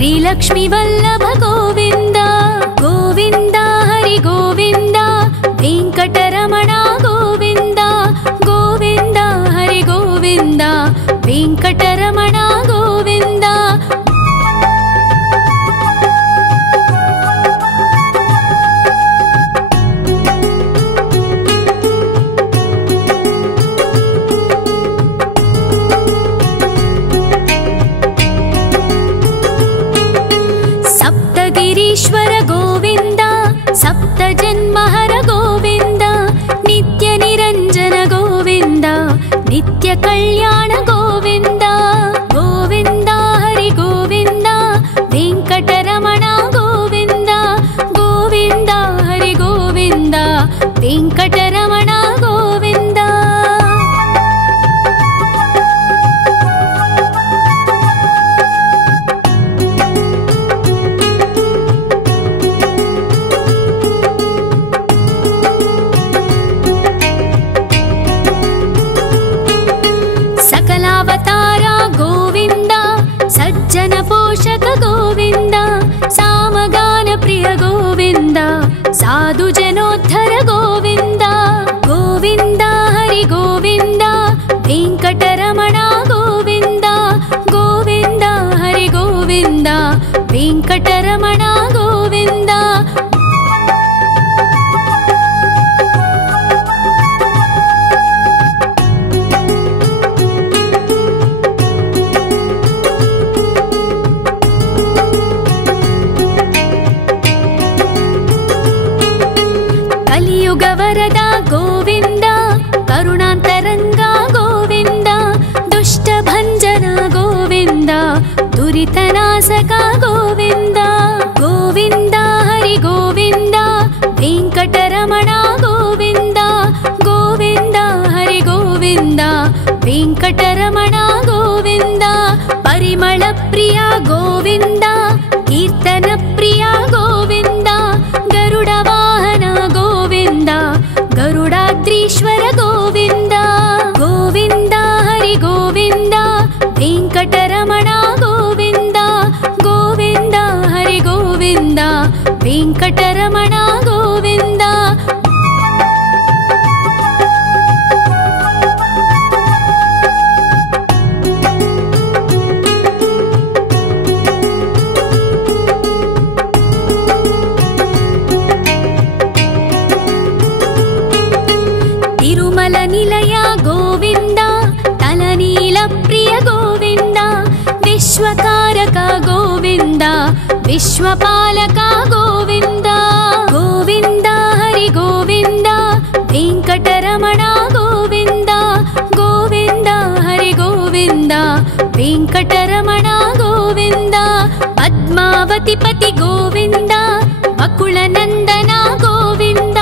श्रीलक्ष्मी वल्लभ गोविंद गोविंद हरि गोविंद वेंकटरमण गोविंद गोविंद हरि गोविंद वेंकटरमण गोविंद सप्तगिरीश्वर गोविंद सप्तजन्महर गोविंद नित्य निरंजन गोविंद नित्य कल्याण गोविंद गोविंद हरि गोविंद वेंकटरमण गोविंद गोविंद हरि गोविंद वेंकटरमण गोविंद सकलावतारा गोविंद सज्जन पोषक गोविंद सामगान प्रिय गोविंद साधु जनोद्धर गोविंद गोविंद हरि गोविंद वेंकटरमण गोविंद गोविंद हरि गोविंद वेंकटरमण गोविंद कलियुग वरदा गोविंद करुणांतरंगा गोविंद दुष्ट भंजन गोविंद दुरितनाशका गोविंद गोविंद हरि गोविंद वेंकटरमण गोविंद गोविंद हरि गोविंद वेंकटरमण गोविंद परिमल प्रिया गोविंद कीर्तन प्रिया गोविंद गरुड़ वाहन गोविंद गरुडाद्रीश्वर गोविंद गोविंद हरि गोविंद वेंकटरमण गोविंद गोविंद हरि गोविंद वेंकटरमण गोविंद तिरुमल निलय गोविंद तलनील प्रिय गोविंद विश्वकारक गोविंद विश्वपालक गोविंद गोविंद हरि गोविंद वेंकटरमण गोविंद गोविंद हरि गोविंद वेंकटरमण गोविंद पद्मावती पति गोविंद बकुलनंदन गोविंद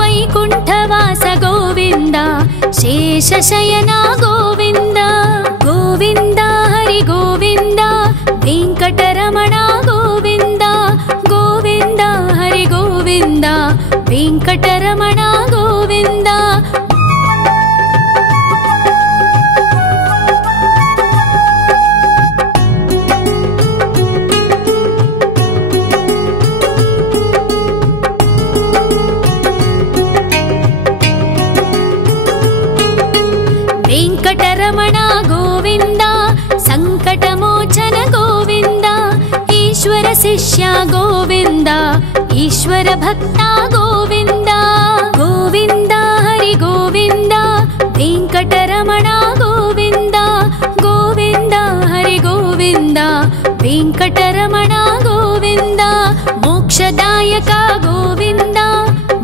वैकुंठवास गोविंद शेषशयन गोविंद गोविंद हरि गोविंद वेंकटरमण गोविंद गोविंद हरि गोविंद वेंकटरमण गोविंद वेंकटरमण गोविंद संकटमोचन गोविंद ईश्वर शिष्य गोविंद ईश्वर भक्त गोविंद गोविंद हरि गोविंद वेंकटरमण गोविंद गोविंद हरि गोविंद वेंकटरमण गोविंद मोक्षदायक गोविंद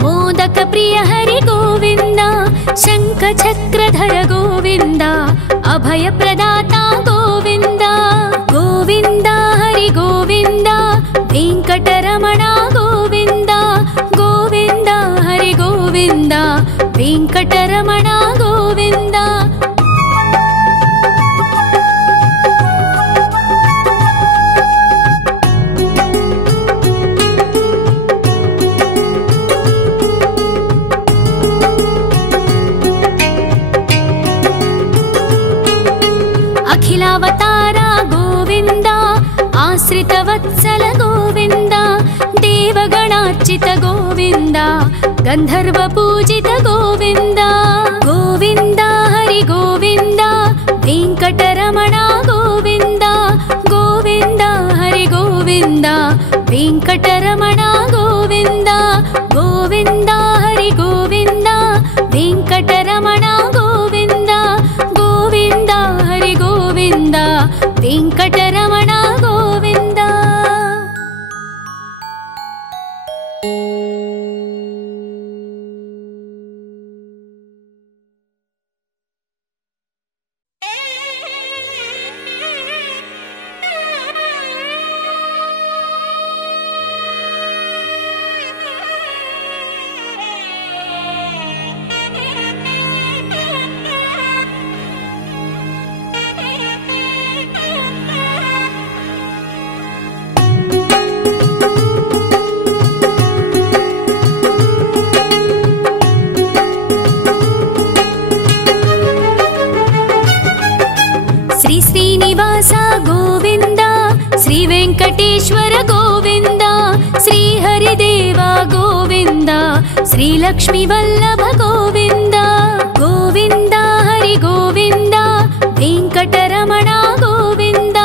मोदक प्रिय हरि गोविंद शंख चक्रधर गोविंद अभय प्रदाता गोविंद गोविंद हरि गोविंद वेंकटरमण गोविंद गोविंद हरि गोविंद वेंकटरमण गोविंद अखिलावतारा गोविंद आश्रित आश्रितवत्सल गोविन्द देवगणार्चित गोविन्द गन्धर्वपूजित गोविन्द गोविन्द हरि गोविन्द वेङ्कटरमण गोविन्द गोविन्द हरि गोविन्द वेङ्कटरमण गोविन्द गोविन्द हरि गोविन्द वेङ्कटरमण गोविन्द गोविन्द हरि गोविन्द वेङ्कटरमण गोविन्द। श्रीनिवास गोविन्द श्री वेङ्कटेश्वर गोविन्द श्री हरिदेव गोविन्द श्री लक्ष्मी वल्लभ गोविन्द गोविन्द हरि गोविन्द वेङ्कटरमण गोविन्द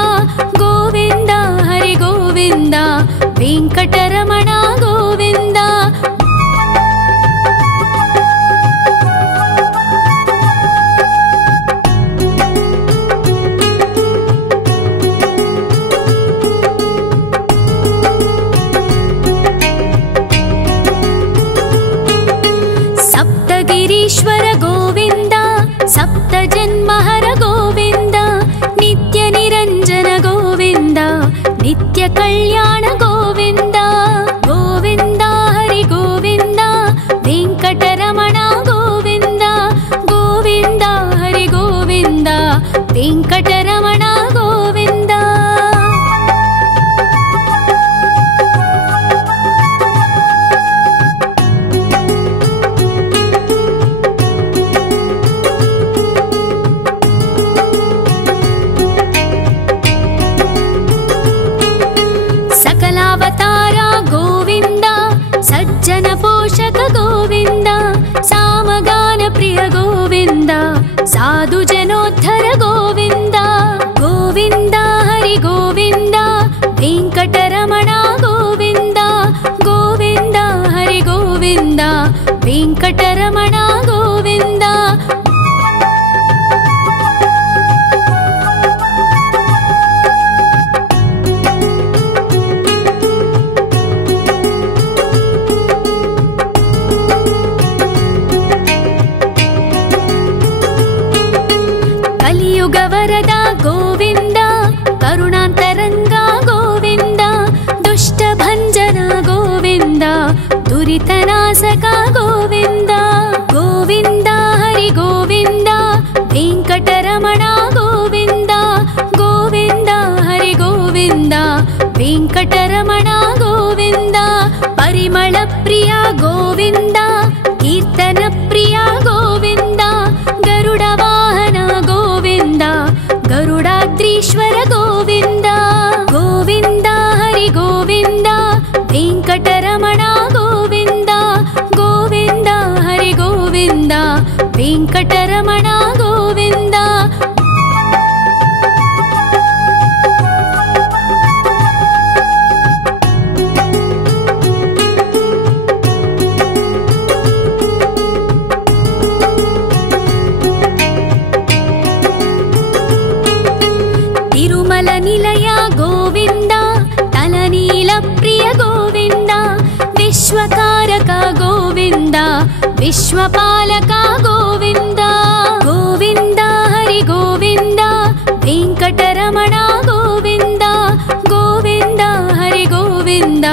गोविन्द हरि गोविन्द वेङ्कटरमण गोविन्द। ईश्वर गोविन्द सप्तजन्महर गोविन्द नित्य निरञ्जन गोविन्द नित्य कल्याण गोविन्द गोविन्द हरि गोविन्द वेङ्कटरमण गोविन्द गोविन्द हरि गोविन्द वेङ्कटरमण गोविन्द। सकलावतार गोविन्द सज्जन पोषक गोविन्द सामगान प्रिय गोविन्द साधु जनोद्धर गोविन्द गोविन्द हरि गोविन्द वेङ्कटरमण गोविन्द गोविन्द हरि गोविन्द वेङ्कटरमण गोविन्द। कलियुगवरद गोविन्द करुणान्तरङ्ग गोविन्द दुष्टभञ्जन गोविन्द दुरितनाशक गोविन्द गोविन्द हरि गोविन्द वेङ्कटरमण गोविन्द गोविन्द हरि गोविन्द वेङ्कटरमण गोविन्द। परिमल प्रिय गोविन्द कीर्तन प्रिय गोविन्द गरुड वाहन गोविन्द गरुडाद्रीश्वर गोविन्द गोविन्द हरि गोविन्द वेङ्कटरमण गोविन्द गोविन्द हरि गोविन्द वेङ्कटरमण गोविन्द। तिरुमल निलय गोविन्द तलनील प्रिय गोविन्द विश्वकारक गोविन्द विश्वपालक गोविन्द गोविन्द हरि गोविन्द वेङ्कटरमण गोविन्द गोविन्द हरि गोविन्द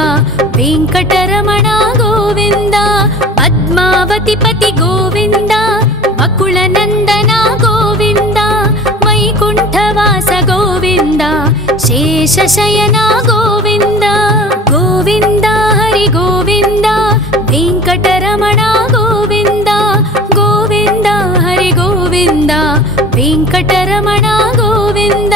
वेङ्कटरमण गोविन्द। पद्मावती पति गोविन्द वकुलनन्दन गोविन्द वैकुण्ठवास गोविन्द शेषशयन गोविन्द गोविन्द हरि गोविन्द वेङ्कटरमण गोविन्द गोविन्द हरि गोविन्द वेङ्कटरमण गोविन्द।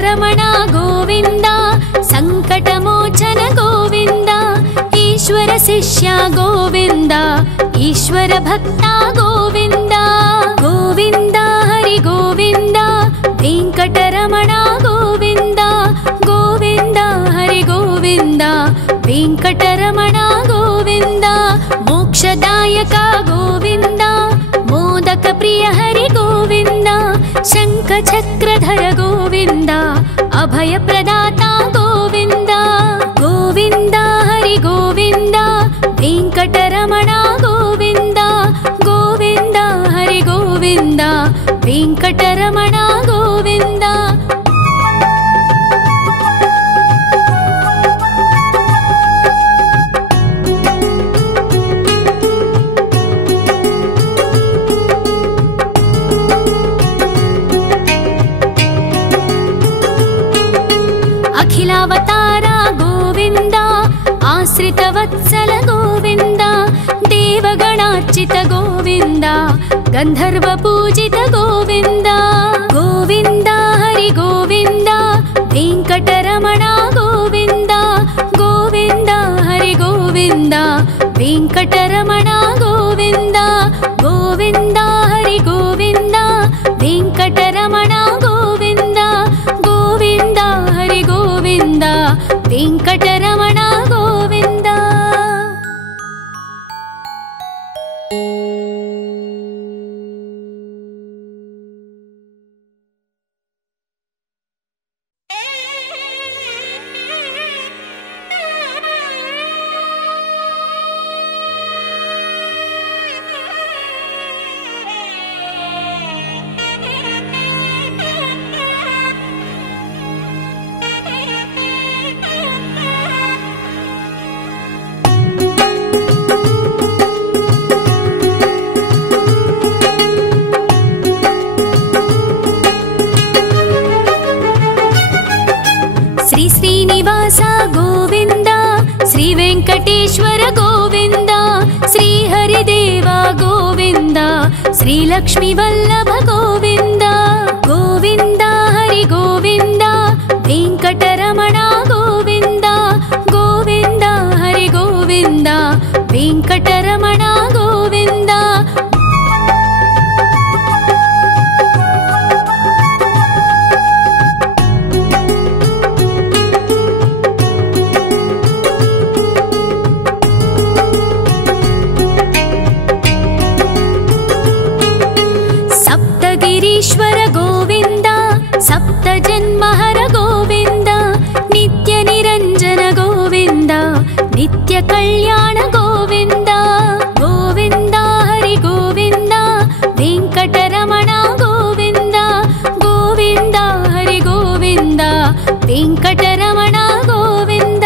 वेङ्कटरमण गोविन्द सङ्कटमोचन गोविन्द ईश्वर शिष्य गोविन्द ईश्वर भक्ता गोविन्द गोविन्द हरि गोविन्द वेङ्कटरमण गोविन्द गोविन्द हरि गोविन्द वेङ्कटरमण गोविन्द मोक्षदायक गोविन्द मोदक प्रिय हरि गोविन्द शङ्खचक्रधर गोविन्द अभय प्रदाता गोविन्द गोविन्द हरि गोविन्द वेङ्कटरमण गोविन्द गोविन्द हरि गोविन्द वेङ्कटरमण गोविन्द अखिलावतार गोविन्द आश्रितवत्सल गोविन्द देवगणार्चित गोविन्द गन्धर्व पूजित गोविन्द गोविन्द हरि गोविन्द वेङ्कटरमण गोविन्द गोविन्द हरि गोविन्द वेङ्कटरमण गोविन्द गोविन्द हरि गोविन्द वेङ्कटरमण गोविन्द गोविन्द हरि गोविन्द वेङ्कटरमण गोविन्द श्रीनिवास गोविन्द श्री वेङ्कटेश्वर गोविन्द श्री हरिदेव गोविन्द श्री लक्ष्मी वल्लभ गोविन्द गोविन्द हरि गोविन्द वेङ्कटरमण गोविन्द गोविन्द हरि गोविन्द वेङ्कटरमण गोविन्द ईश्वर गोविन्द सप्त जन्महर गोविन्द नित्य निरञ्जन गोविन्द नित्य कल्याण गोविन्द गोविन्द हरि गोविन्द वेङ्कटरमण गोविन्द गोविन्द हरि गोविन्द वेङ्कटरमण गोविन्द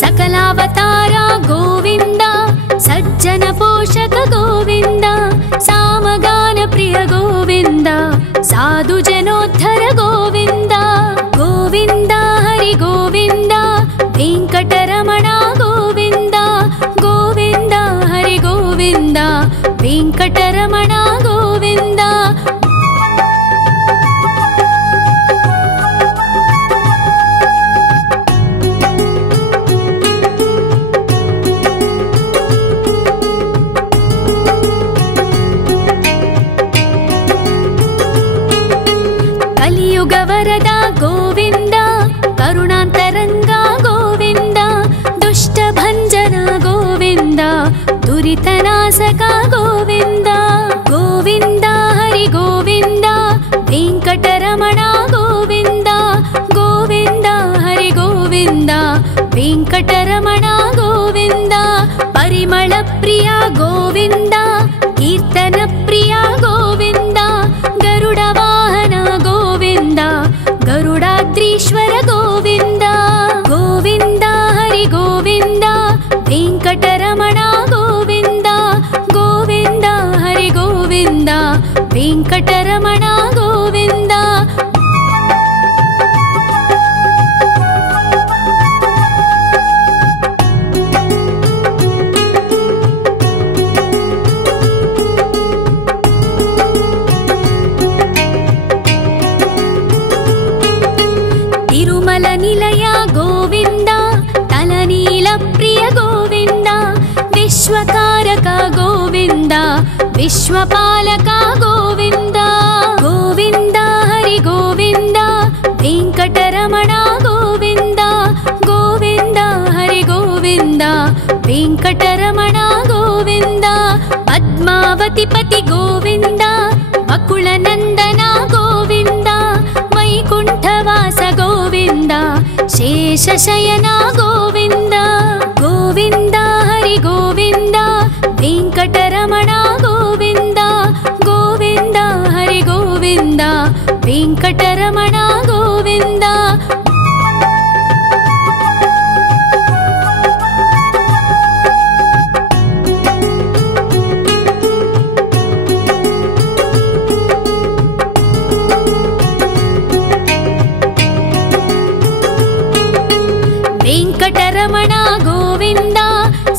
सकलावतार गोविन्द सज्जन पोषक गोविन्द सामगान प्रिय गोविन्द साधु जनोद्धर गोविन्द गोविन्द हरि गोविन्द वेङ्कटरमण गोविन्द गोविन्द हरि गोविन्द वेङ्कटरमण गोविन्द कलियुगवरद गोविन्द करुणान्तरङ्ग गोविन्द दुष्टभञ्जन गोविन्द दुरितनाशक गोविन्द गोविन्द हरि गोविन्द वेङ्कटरमण गोविन्द गोविन्द हरि गोविन्द वेङ्कटरमण गोविन्द परिमल प्रिय गोविन्द कीर्तन प्रिय गोविन्द गरुड वाहन गोविन्द गरुडाद्रीश्वर गोविन्द गोविन्द हरि गोविन्द वेङ्कटरमण गोविन्द गोविन्द हरि गोविन्द वेङ्कटरमण गोविन्द निर्मल निलय गोविन्द तलनील प्रिय गोविन्द विश्वकारक गोविन्द विश्वपालक गोविन्द गोविन्द हरि गोविन्द वेंकटरमण गोविन्द गोविन्द हरि गोविन्द वेंकटरमण गोविन्द पद्मावती पति गोविन्द वकुलनन्दन गोविन्द वैकुण्ठवास गोविन्द शेषशयन गोविन्द गोविन्द हरि गोविन्द वेंकटरमण गोविन्द गोविन्द हरि गोविन्द वेंकटरमण गोविन्द वेंकटरमण गोविन्द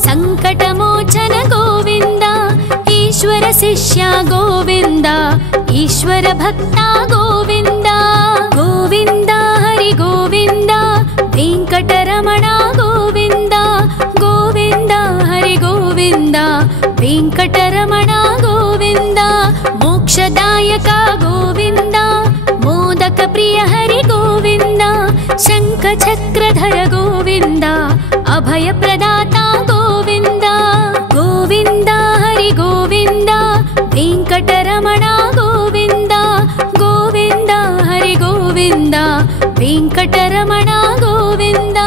संकटमोचन गोविन्द ईश्वर शिष्य गोविन्द ईश्वर भक्त गोविन्द गोविन्द हरि गोविन्द वेंकटरमण गोविन्द गोविन्द हरि गोविन्द वेंकटरमण गोविन्द मोक्षदायक गोविन्द मोदक प्रिय हरि गोविन्द शंख चक्रधर गोविन्द अभय प्रदाता गोविन्द गोविन्द हरि गोविन्द वेंकटरमण गोविन्द गोविन्द हरि गोविन्द वेंकटरमण गोविन्द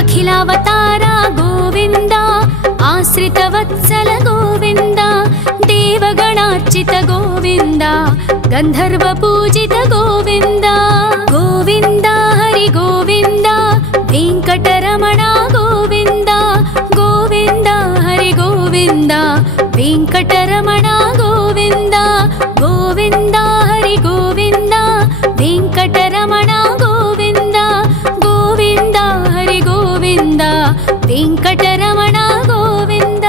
अखिलावतार गोविन्द आश्रितवत्सल गोविन्द देवगणार्चित गोविन्द गन्धर्व पूजित गोविन्द गोविन्द हरि गोविन्द वेंकटरमण गोविन्द गोविन्द हरि गोविन्द वेंकटरमण गोविन्द गोविन्द हरि गोविन्द वेंकटरमण गोविन्द गोविन्द हरि गोविन्द वेंकटरमण गोविन्द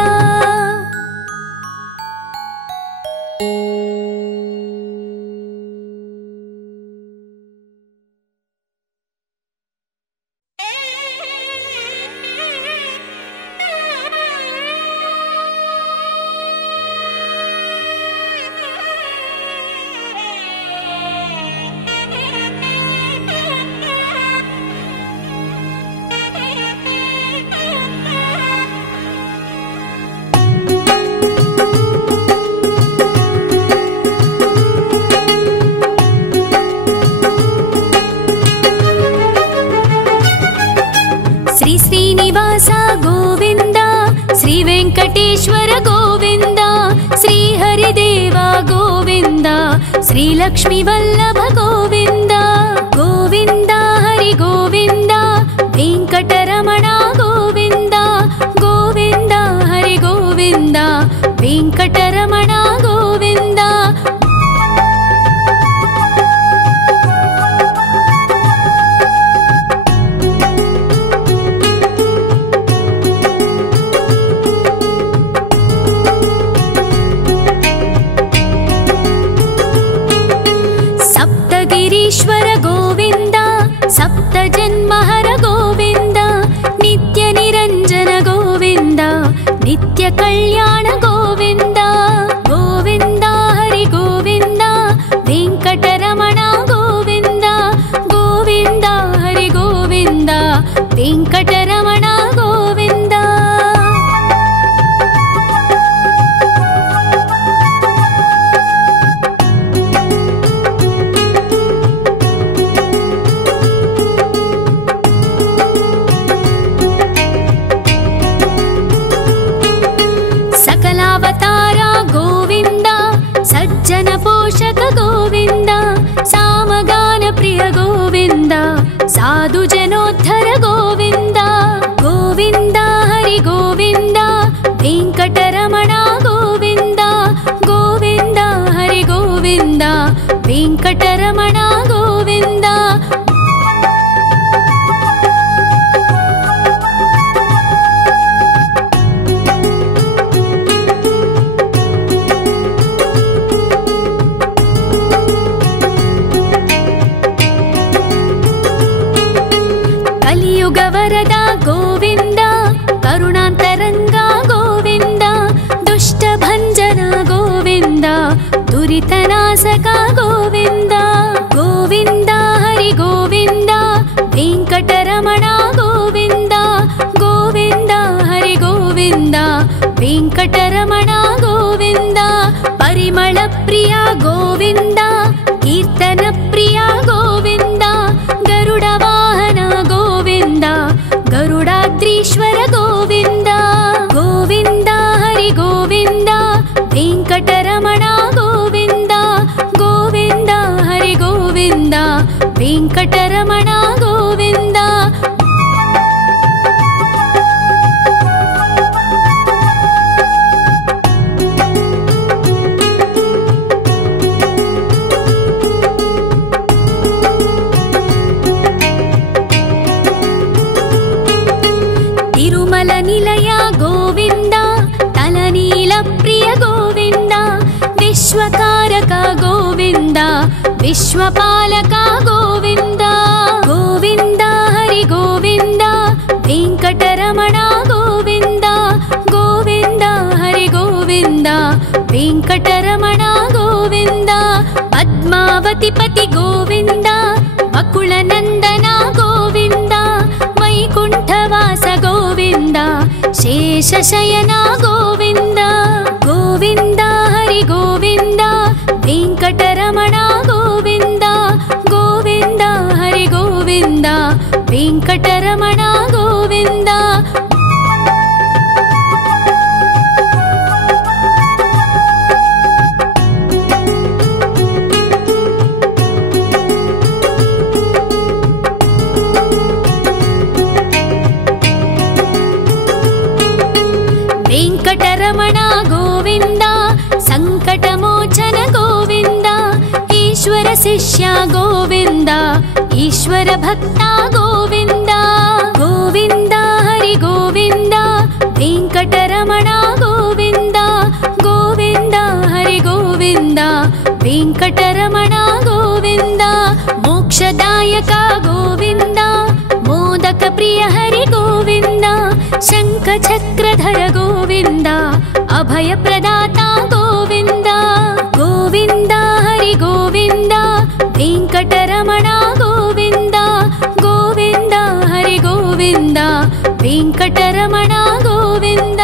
श्री श्रीनिवास गोविन्द श्री वेंकटेश्वर गोविन्द श्री हरिदेव गोविन्द श्री लक्ष्मी वल्लभ गोविन्द गोविन्द हरि गोविन्द वेंकटरमण गोविन्द गोविन्द हरि गोविन्द वेंकटरमण गोविन्द सप्तगिरीश्वर गोविन्द सप्तजन्महर गोविन्द नित्य निरञ्जन गोविन्द नित्य कल्याण गोविन्द गोविन्द हरि गोविन्द वेंकटरमण गोविन्द गोविन्द हरि गोविन्द वेंकटरमण गोविन्द सकलावतार गोविन्द सज्जन पोषक गोविन्द सामगान प्रिय गोविन्द साधु जनोद्धर गोविन्द गोविन्द हरि गोविन्द वेंकटरमण गोविन्द गोविन्द हरि गोविन्द वेंकटरमण गोविन्द ಗೋವಿಂದ. ಕಲಿಯುಗ ವರದ ಗೋವಿಂದ, ಕರುಣಾಂತರಂಗ ಗೋವಿಂದ, ದುಷ್ಟ ಭಂಜನ ಗೋವಿಂದ, ದುರಿತನಾಶಕ ಗೋವಿಂದ. ಗೋವಿಂದ ಹರಿ ಗೋವಿಂದ, ವೆಂಕಟರಮಣ ಗೋವಿಂದ. ಗೋವಿಂದ ಹರಿ ಗೋವಿಂದ, ವೆಂಕಟರಮಣ ಗೋವಿಂದ. ಪರಿಮಳ ಪ್ರಿಯ ಗೋವಿಂದ, ಕೀರ್ತನ ಪ್ರಿಯ ಗೋವಿಂದ. ಗರುಡ ವಾಹನ ಗೋವಿಂದ, ಗರುಡಾದ್ರೀಶ್ವರ ಗೋವಿಂದ. ಗೋವಿಂದ ಹರಿ ಗೋವಿಂದ, ವೆಂಕಟರಮಣ ಗೋವಿಂದ. ಗೋವಿಂದ ಹರಿ ಗೋವಿಂದ, ವೆಂಕಟರಮಣ ಗೋವಿಂದ. ತಿರುಮಲ ನಿಲಯ ಗೋವಿಂದ, ತಲನೀಲ ಪ್ರಿಯ ಗೋವಿಂದ. ವಿಶ್ವಕಾರಕ ಗೋವಿಂದ, ವಿಶ್ವಪಾಲಕ ಗೋವಿಂದ. ಗೋವಿಂದ ಹರಿ ಗೋವಿಂದ, ವೆಂಕಟರಮಣ ಗೋವಿಂದ. ಗೋವಿಂದ ಹರಿ ಗೋವಿಂದ, ವೆಂಕಟರಮಣ ಗೋವಿಂದ. ಪದ್ಮಾವತಿ ಪತಿ ಗೋವಿಂದ, ವಕುಳ ನಂದನ ಗೋವಿಂದ. ವೈಕುಂಠವಾಸ ಗೋವಿಂದ, ಶೇಷಶಯನ ಗೋವಿಂದ. ಗೋವಿಂದ ಹರಿ ಗೋವಿಂದ, ವೆಂಕಟರಮಣ ಗೋವಿಂದ. ಗೋವಿಂದ ಹರಿ ಗೋವಿಂದ, ವೆಂಕಟರಮಣ ಗೋವಿಂದ. ವೆಂಕಟರಮಣ ಗೋವಿಂದ, ಸಂಕಟಮೋಚನ ಗೋವಿಂದ. ಈಶ್ವರ ಶಿಷ್ಯ ಗೋವಿಂದ, ಈಶ್ವರ ಭಕ್ತ ಗೋವಿಂದ. ಗೋವಿಂದ ಹರಿ ಗೋವಿಂದ, ವೆಂಕಟರಮಣ ಗೋವಿಂದ. ಗೋವಿಂದ ಹರಿ ಗೋವಿಂದ, ವೆಂಕಟರಮಣ ಗೋವಿಂದ. ಮೋಕ್ಷದಾಯಕ ಗೋವಿಂದ, ಮೋದಕ ಪ್ರಿಯ ಹರಿ ಗೋವಿಂದ. ಶಂಖ ಚಕ್ರಧರ ಗೋವಿಂದ, ಅಭಯ ಪ್ರದಾತ ಗೋವಿಂದ. ಗೋವಿಂದ ಹರಿ ಗೋವಿಂದ, ವೆಂಕಟರಮಣ ಗೋವಿಂದ. ಗೋವಿಂದ ಹರಿ ಗೋವಿಂದ, ವೆಂಕಟರಮಣ ಗೋವಿಂದ.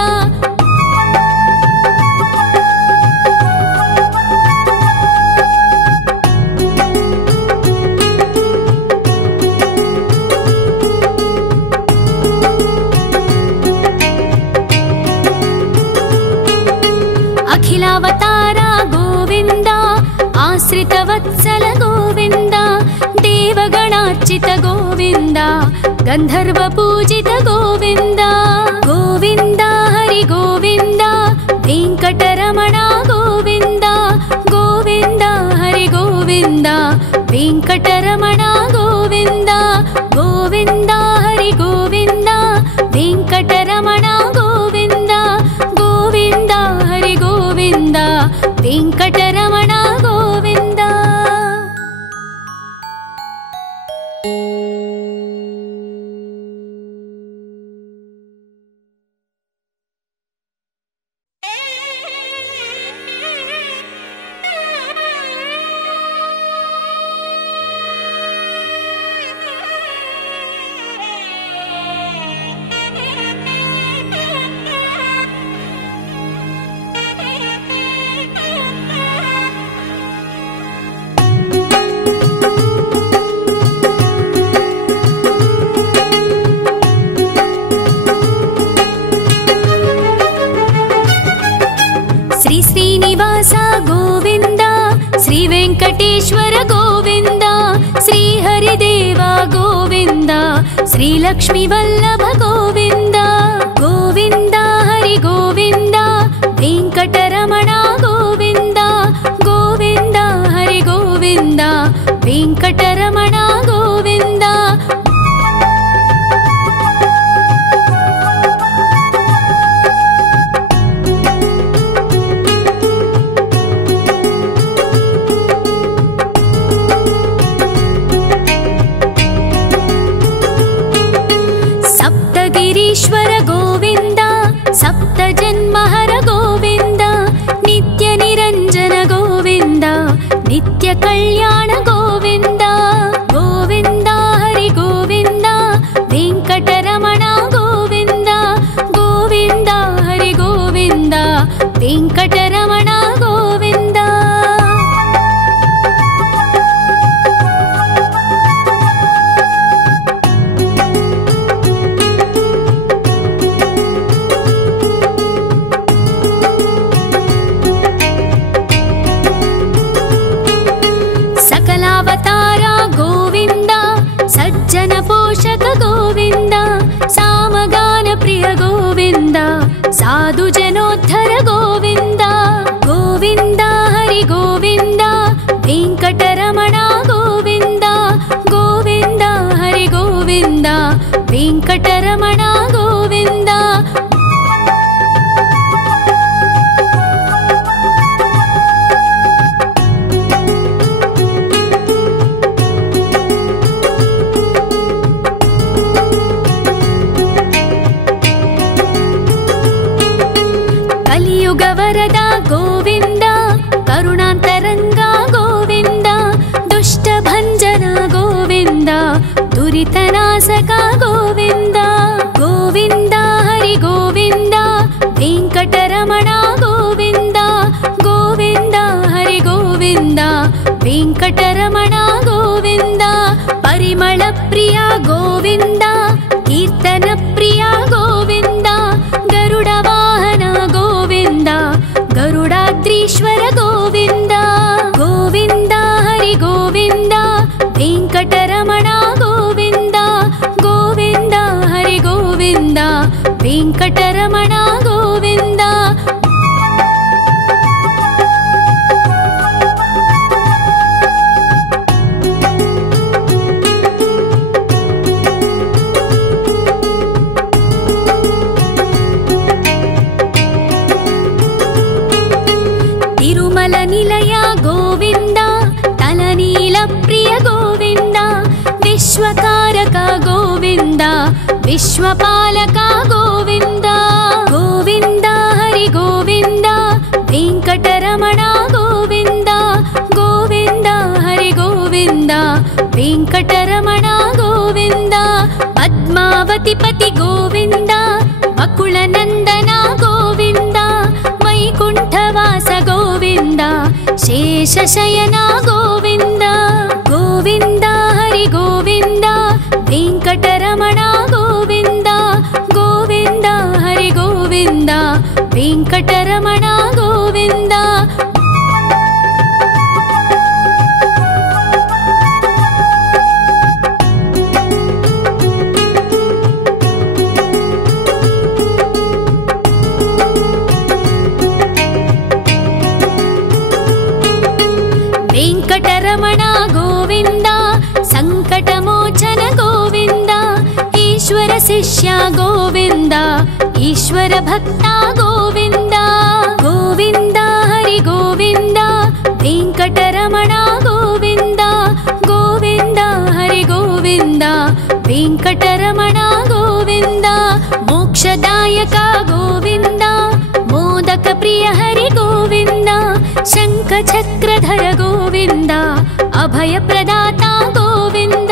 ಅಖಿಲಾವತಾರ ಗೋವಿಂದ, ಆಶ್ರಿತ ವತ್ಸಲ ಗೋವಿಂದ. ದೇವಗಣಾರ್ಚಿತ ಗೋವಿಂದ, ಗಂಧರ್ವ ಪೂಜಿತ ಗೋವಿಂದ. ಗೋವಿಂದ ಹರಿ ಗೋವಿಂದ, ವೆಂಕಟರಮಣ ಗೋವಿಂದ. ಗೋವಿಂದ ಹರಿ ಗೋವಿಂದ, ವೆಂಕಟರಮಣ ಗೋವಿಂದ. ಗೋವಿಂದ ಹರಿ ಗೋವಿಂದ, ವೆಂಕಟರಮಣ ಗೋವಿಂದ. ಗೋವಿಂದ ಹರಿ ಗೋವಿಂದ, ವೆಂಕಟರಮಣ ಗೋವಿಂದ. ಶ್ರೀ ಶ್ರೀನಿವಾಸ ಗೋವಿಂದ, ಶ್ರೀ ವೆಂಕಟೇಶ್ವರ ಗೋವಿಂದ. ಶ್ರೀ ಹರಿದೇವ ಗೋವಿಂದ, ಶ್ರೀ ಲಕ್ಷ್ಮೀ ವಲ್ಲಭ ಗೋವಿಂದ. ಗೋವಿಂದ ಹರಿ ಗೋವಿಂದ, ವೆಂಕಟರಮಣ ಗೋವಿಂದ. ಗೋವಿಂದ ಹರಿ ಗೋವಿಂದ, ವೆಂಕಟರಮಣ कल्याण गोविन्द गोविन्द हरि गोविन्द वेङ्कटरमण गोविन्द गोविन्द हरि गोविन्द वेङ्कटरमण गोविन्द सकलावतार गोविन्द सज्जन पोषक गोविन्द सामगान प्रिय गोविन्द साधु जनोद्धर गोविन्द गोविन्द हरि गोविन्द वेङ्कटरमण गोविन्द गोविन्द हरि गोविन्द वेङ्कटरमण गोविन्द कलियुगवरद गोविन्द करुणान्तरङ्ग गोविन्द दुष्टभञ्जन गोविन्द दुरितनाशक गोविन्द गोविन्द हरि गोविन्द वेङ्कटरमण गोविन्द गोविन्द हरि गोविन्द वेङ्कटरमण गोविन्द परिमल प्रिय गोविन्द कीर्तन प्रिय गोविन्द गरुड वाहन गोविन्द गरुडाद्रीश्वर गोविन्द गोविन्द हरि गोविन्द वेङ्कटरमण गोविन्द गोविन्द हरि गोविन्द वेङ्कटरमण गोविन्द तिरुमल निलय गोविन्द तलनील प्रिय गोविन्द विश्वकारक गोविन्द विश्वपालक गोविन्द गोविन्द हरि गोविन्द वेङ्कटरमण गोविन्द गोविन्द हरि गोविन्द वेङ्कटरमण गोविन्द पद्मावतिपति गोविन्द अकुलनन्दन गोविन्द वैकुण्ठवास गोविन्द शेषशयन गोविन्द गोविन्द हरि गोविन्द वेङ्कटरमण गोविन्द गोविन्द हरि गोविन्द वेङ्कटरमण गोविन्द वेङ्कटरमण गोविन्द सङ्कटमोचन गोविन्द ईश्वर शिष्य गोविन्द ईश्वर भक्त गोविन्द गोविन्द हरि गोविन्द वेङ्कटरमण गोविन्द गोविन्द हरि गोविन्द वेङ्कटरमण गोविन्द मोक्षदायक गोविन्द मोदक प्रिय हरि गोविन्द शङ्खचक्रधर गोविन्द अभयप्रदाता गोविन्द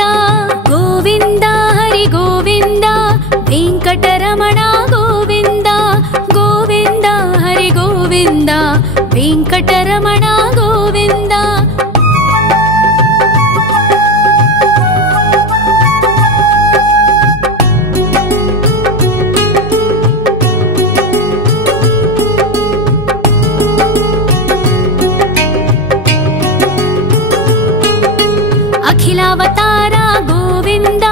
गोविन्द हरि गोविन्द वेङ्कटरमण गोविन्द गोविन्द हरि गोविन्द वेङ्कटरमण गोविन्द अखिलावतार गोविन्द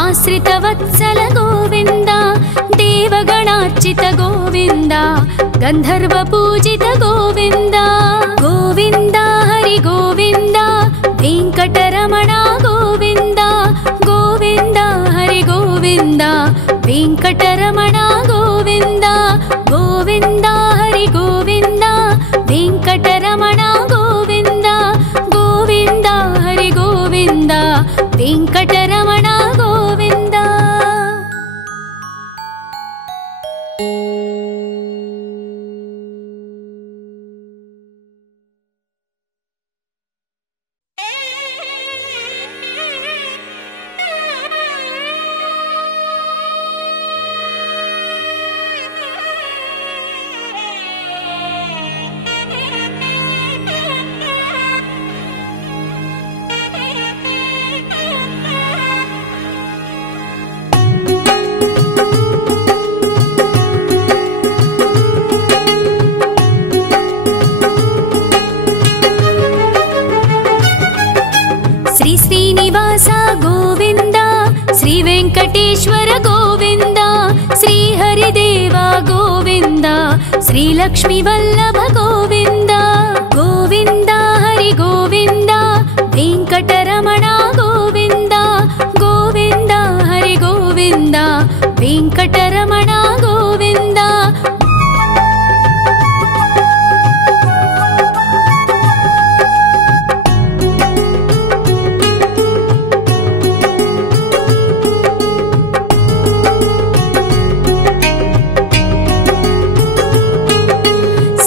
आश्रितवत्सल गोविन्द देवगणार्चित गोविन्द गन्धर्वपूजित गोविन्द गोविन्द हरि गोविन्द वेङ्कटरमण गोविन्द गोविन्द हरि गोविन्द वेङ्कटरमण गोविन्द गोविन्द हरि गोविन्द वेङ्कटरमण गोविन्द गोविन्द हरि गोविन्द वेङ्कटरमण गोविन्द ಶ್ರೀನಿವಾಸ ಗೋವಿಂದ, ಶ್ರೀ ವೆಂಕಟೇಶ್ವರ ಗೋವಿಂದ, ಶ್ರೀ ಹರಿದೇವ ಗೋವಿಂದ, ಶ್ರೀ ಲಕ್ಷ್ಮೀ ವಲ್ಲಭ ಗೋವಿಂದ. ಗೋವಿಂದ ಹರಿ ಗೋವಿಂದ, ವೆಂಕಟರಮಣ ಗೋವಿಂದ, ಗೋವಿಂದ ಹರಿ ಗೋವಿಂದ, ವೆಂಕಟರಮಣ ಗೋವಿಂದ.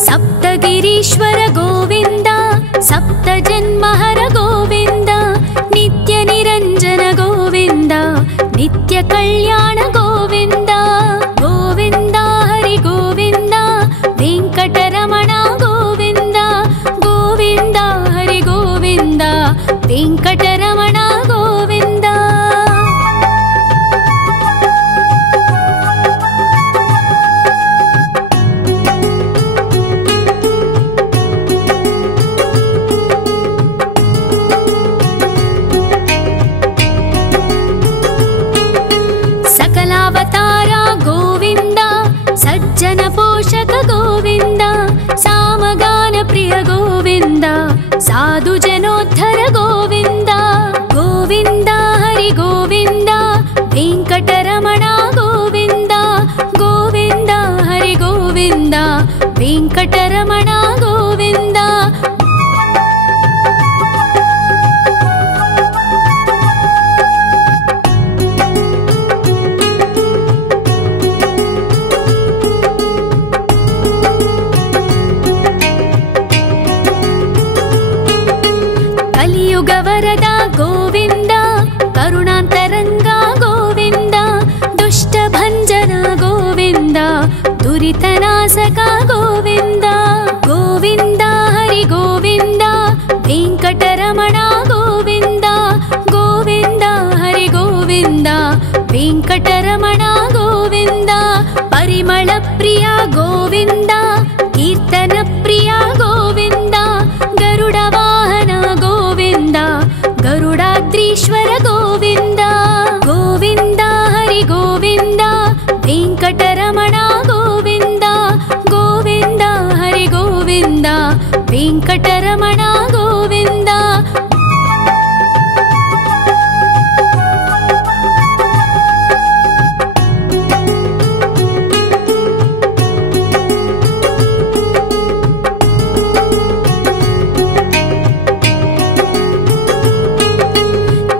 ಸಪ್ತಗಿರೀಶ್ವರ ಗೋವಿಂದ, ಸಪ್ತ ಜನ್ಮಹರ ಗೋವಿಂದ, ನಿತ್ಯ ನಿರಂಜನ ಗೋವಿಂದ, ನಿತ್ಯ ಕಲ್ಯಾಣ ಗೋವಿಂದ. ಗೋವಿಂದ ಹರಿ ಗೋವಿಂದ, ವೆಂಕಟರಮಣ ಗೋವಿಂದ, ಗೋವಿಂದ ಹರಿ ಗೋವಿಂದ, ವೆಂಕಟರಮಣ ಗೋವಿಂದ. ಅವತಾರ ಗೋವಿಂದ, ಸಜ್ಜನ ಪೋಷಕ ಗೋವಿಂದ, ಸಾಮಗಾನ ಪ್ರಿಯ ಗೋವಿಂದ, ಸಾಧು ಜನೋದ್ಧರ ಗೋವಿಂದ. ಗೋವಿಂದ ಹರಿ ಗೋವಿಂದ, ವೆಂಕಟರಮಣ ಗೋವಿಂದ, ಗೋವಿಂದ ಹರಿ ಗೋವಿಂದ, ವೆಂಕಟರಮಣ ಗೋವಿಂದ. ಕಲಿಯುಗವರದ ಗೋವಿಂದ, ಕರುಣಾಂತರಂಗ ಗೋವಿಂದ, ದುಷ್ಟ ಭಂಜನ ಗೋವಿಂದ, ದುರಿತನಾಶಕ ಗೋವಿಂದ. ಗೋವಿಂದ ಹರಿ ಗೋವಿಂದ, ವೆಂಕಟರಮಣ ಗೋವಿಂದ, ಗೋವಿಂದ ಹರಿ ಗೋವಿಂದ, ವೆಂಕಟರಮಣ ಗೋವಿಂದ. ಪರಿಮಳ ಪ್ರಿಯ ಗೋವಿಂದ, ಕೀರ್ತನ ಪ್ರಿಯ ಗೋವಿಂದ, ಗರುಡ ವಾಹನ ಗೋವಿಂದ, ಗರುಡಾದ್ರೀಶ್ವರ ಗೋವಿಂದ. ಗೋವಿಂದ ಹರಿ ಗೋವಿಂದ, ವೆಂಕಟರಮಣ ಗೋವಿಂದ, ಗೋವಿಂದ ಹರಿ ಗೋವಿಂದ, ವೆಂಕಟರಮಣ ಗೋವಿಂದ.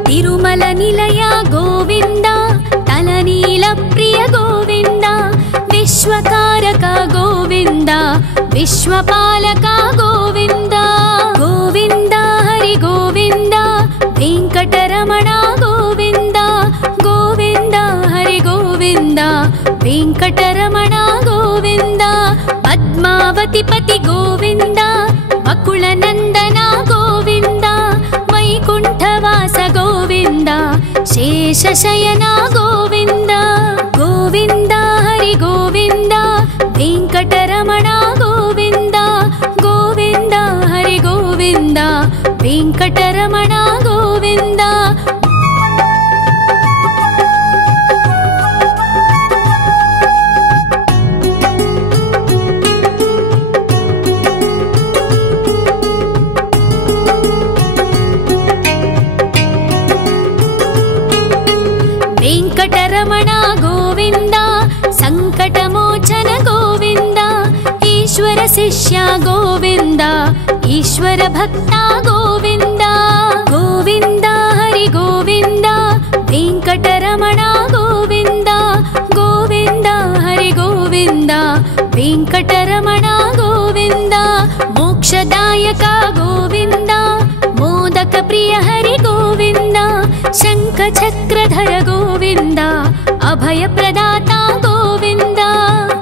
ತಿರುಮಲ ನಿಲಯ ಗೋವಿಂದ, ತಲನೀಲ ಪ್ರಿಯ ಗೋವಿಂದ, ವಿಶ್ವಕಾರಕ ಗೋವಿಂದ, ವಿಶ್ವಪಾಲಕ ಗೋವಿಂದ. ಗೋವಿಂದ ಹರಿ ಗೋವಿಂದ, ವೆಂಕಟರಮಣ ಗೋವಿಂದ, ಗೋವಿಂದ ಹರಿ ಗೋವಿಂದ, ವೆಂಕಟರಮಣ ಗೋವಿಂದ. ಪದ್ಮಾವತಿ ಪತಿ ಗೋವಿಂದ, ಬಕುಳ ನಂದನ ಗೋವಿಂದ, ವೈಕುಂಠವಾಸ ಗೋವಿಂದ, ಶೇಷಶಯನ ಗೋವಿಂದ. ಗೋವಿಂದ ಹರಿ ಗೋವಿಂದ, ವೆಂಕಟರಮಣ ಗೋವಿಂದ, ಗೋವಿಂದ ಹರಿ ಗೋವಿಂದ, ವೆಂಕಟರಮಣ ಗೋವಿಂದ. ವೆಂಕಟರಮಣ ಗೋವಿಂದ, ಸಂಕಟಮೋಚನ ಗೋವಿಂದ, ಈಶ್ವರ ಶಿಷ್ಯ ಗೋವಿಂದ, ಈಶ್ವರ ಭಕ್ತ ಗೋವಿಂದ. ಗೋವಿಂದ ಹರಿ ಗೋವಿಂದ, ವೆಂಕಟರಮಣ ಗೋವಿಂದ, ಗೋವಿಂದ ಹರಿ ಗೋವಿಂದ, ವೆಂಕಟರಮಣ ಗೋವಿಂದ. ಮೋಕ್ಷದಾಯಕ ಗೋವಿಂದ, ಮೋದಕ ಪ್ರಿಯ ಹರಿ ಗೋವಿಂದ, ಶಂಖ ಚಕ್ರಧರ ಗೋವಿಂದ, ಅಭಯ ಪ್ರದಾತ ಗೋವಿಂದ.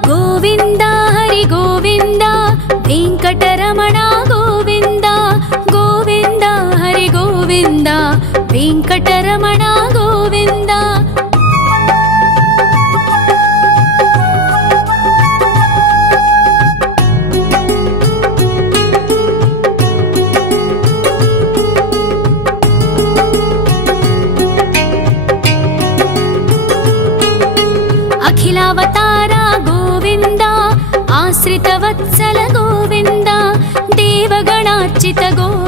ಗೋವಿಂದ ಹರಿ ಗೋವಿಂದ, ವೆಂಕಟರಮಣ ಗೋವಿಂದ, ಗೋವಿಂದ ಹರಿ ಗೋವಿಂದ, ವೆಂಕಟರಮಣ ಗೋವಿಂದ.